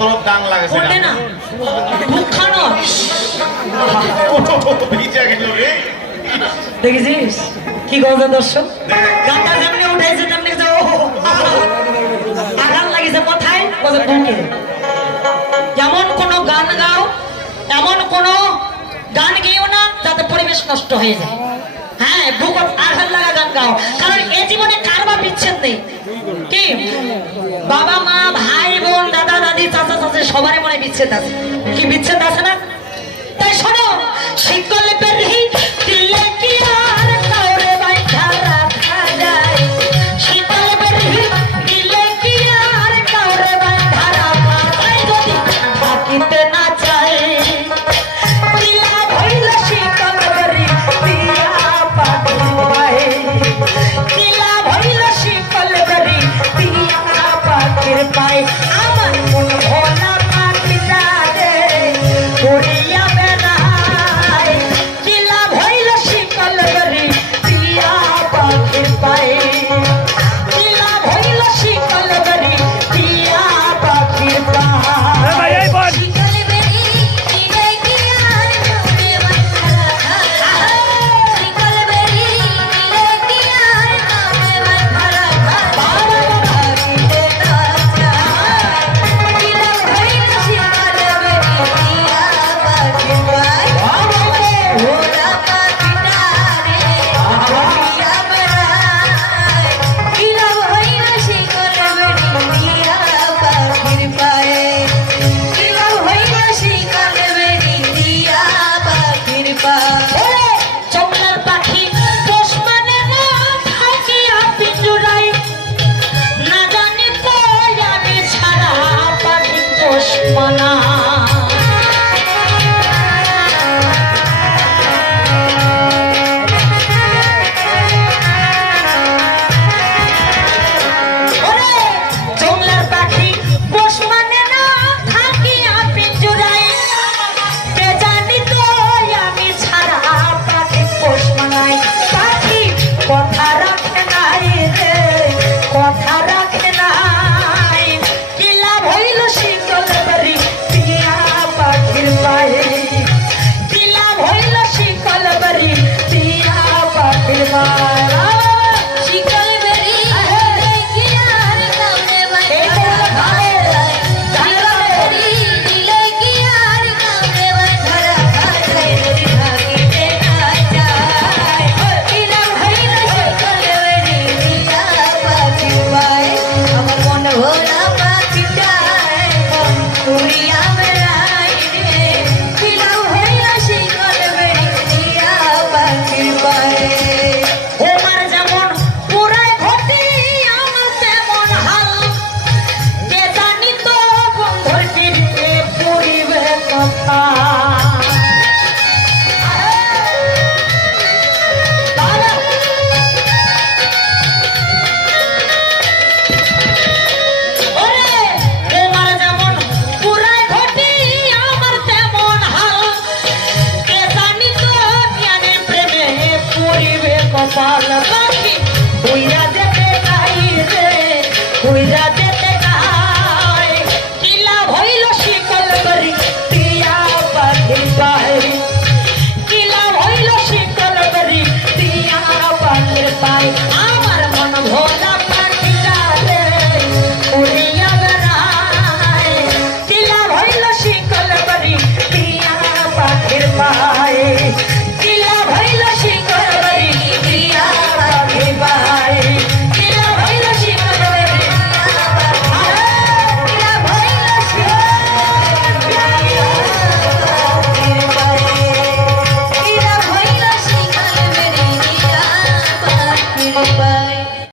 তরফ দাং লাগাছে ওঠে না মুখানো ভিজা গেল রে দেখেছিস কি গজা দর্শক গানটা যেমনি উঠাইছে তেমনি আঘাত লাগিছে কোথায় বুকে এমন কোন গান গাও এমন কোন গান গেও না যাতে পরিবেশ নষ্ট হয়ে যায় হ্যাঁ বুক আঘাত লাগা গান গাও কারণ এই জীবনে কার বা বিচ্ছেদ নেই কি বাবা মা ভাই বোন দাদা দাদি চাচা চাচি সবারই মনে বিচ্ছেদ আছে কি বিচ্ছেদ আছে না তাই শোনো শিখ করলে